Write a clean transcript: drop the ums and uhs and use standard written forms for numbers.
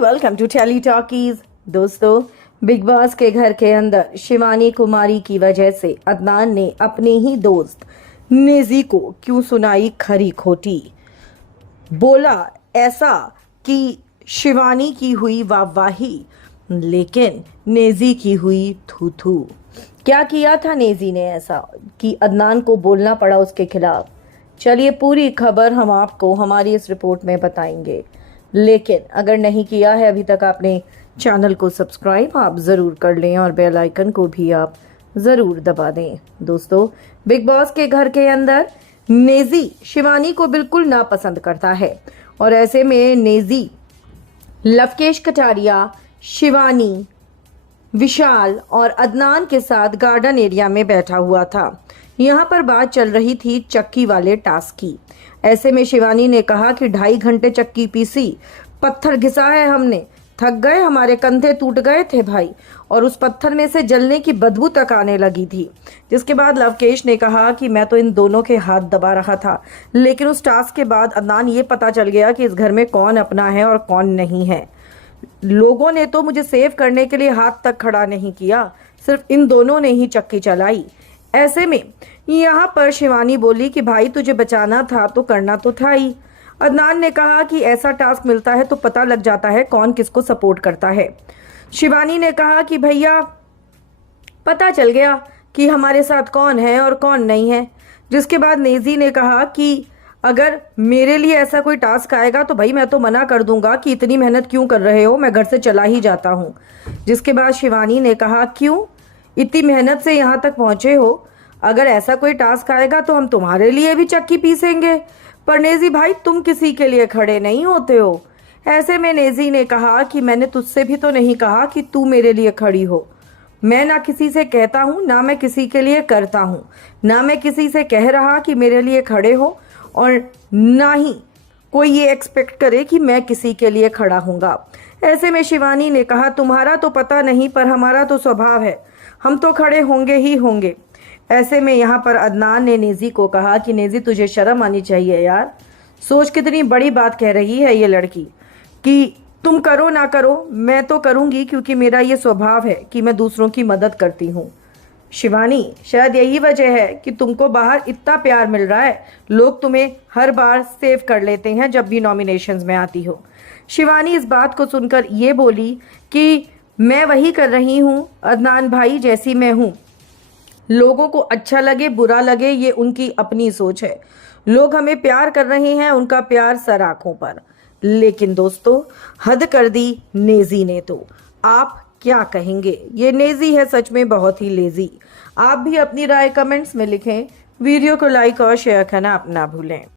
Welcome to Tele Talkies. दोस्तों, Bigg Boss के घर के अंदर शिवानी कुमारी की वजह से अदनान ने अपने ही दोस्त नेजी को क्यों सुनाई खरी खोटी। बोला ऐसा कि शिवानी की हुई वाहवाही, लेकिन नेजी की हुई थू थू। क्या किया था नेजी ने ऐसा कि अदनान को बोलना पड़ा उसके खिलाफ? चलिए, पूरी खबर हम आपको हमारी इस रिपोर्ट में बताएंगे। लेकिन अगर नहीं किया है अभी तक आपने चैनल को सब्सक्राइब, आप ज़रूर कर लें और बेल आइकन को भी आप ज़रूर दबा दें। दोस्तों, बिग बॉस के घर के अंदर नेजी शिवानी को बिल्कुल नापसंद करता है और ऐसे में नेजी लवकेश कटारिया, शिवानी, विशाल और अदनान के साथ गार्डन एरिया में बैठा हुआ था। यहाँ पर बात चल रही थी चक्की वाले टास्क की। ऐसे में शिवानी ने कहा कि 2.5 घंटे चक्की पीसी, पत्थर घिसा है हमने, थक गए, हमारे कंधे टूट गए थे भाई, और उस पत्थर में से जलने की बदबू तक आने लगी थी। जिसके बाद लवकेश ने कहा कि मैं तो इन दोनों के हाथ दबा रहा था, लेकिन उस टास्क के बाद अदनान ये पता चल गया कि इस घर में कौन अपना है और कौन नहीं है। लोगों ने तो मुझे सेव करने के लिए हाथ तक खड़ा नहीं किया, सिर्फ इन दोनों ने ही चक्की चलाई। ऐसे में यहाँ पर शिवानी बोली कि भाई तुझे बचाना था तो करना तो था ही। अदनान ने कहा कि ऐसा टास्क मिलता है तो पता लग जाता है कौन किसको सपोर्ट करता है। शिवानी ने कहा कि भैया पता चल गया कि हमारे साथ कौन है और कौन नहीं है। जिसके बाद नेजी ने कहा कि अगर मेरे लिए ऐसा कोई टास्क आएगा तो भाई मैं तो मना कर दूंगा कि इतनी मेहनत क्यों कर रहे हो, मैं घर से चला ही जाता हूँ। जिसके बाद शिवानी ने कहा क्यों इतनी मेहनत से यहाँ तक पहुँचे हो, अगर ऐसा कोई टास्क आएगा तो हम तुम्हारे लिए भी चक्की पीसेंगे। पर नेजी भाई तुम किसी के लिए खड़े नहीं होते हो। ऐसे में नेजी ने कहा कि मैंने तुझसे भी तो नहीं कहा कि तू मेरे लिए खड़ी हो। मैं ना किसी से कहता हूँ, ना मैं किसी के लिए करता हूँ, ना मैं किसी से कह रहा कि मेरे लिए खड़े हो, और ना ही कोई ये एक्सपेक्ट करे कि मैं किसी के लिए खड़ा हूँगा। ऐसे में शिवानी ने कहा तुम्हारा तो पता नहीं पर हमारा तो स्वभाव है, हम तो खड़े होंगे ही होंगे। ऐसे में यहाँ पर अदनान ने नेजी को कहा कि नेजी तुझे शर्म आनी चाहिए यार, सोच कितनी बड़ी बात कह रही है ये लड़की कि तुम करो ना करो, मैं तो करूँगी क्योंकि मेरा ये स्वभाव है कि मैं दूसरों की मदद करती हूँ। शिवानी, शायद यही वजह है कि तुमको बाहर इतना प्यार मिल रहा है, लोग तुम्हें हर बार सेव कर लेते हैं जब भी नॉमिनेशंस में आती हो। शिवानी इस बात को सुनकर ये बोली कि मैं वही कर रही हूँ अदनान भाई जैसी मैं हूँ। लोगों को अच्छा लगे बुरा लगे ये उनकी अपनी सोच है। लोग हमें प्यार कर रहे हैं, उनका प्यार सर आंखों पर। लेकिन दोस्तों, हद कर दी नेजी ने तो। आप क्या कहेंगे? ये नेजी है सच में बहुत ही लेजी। आप भी अपनी राय कमेंट्स में लिखें। वीडियो को लाइक और शेयर करना अपना भूलें।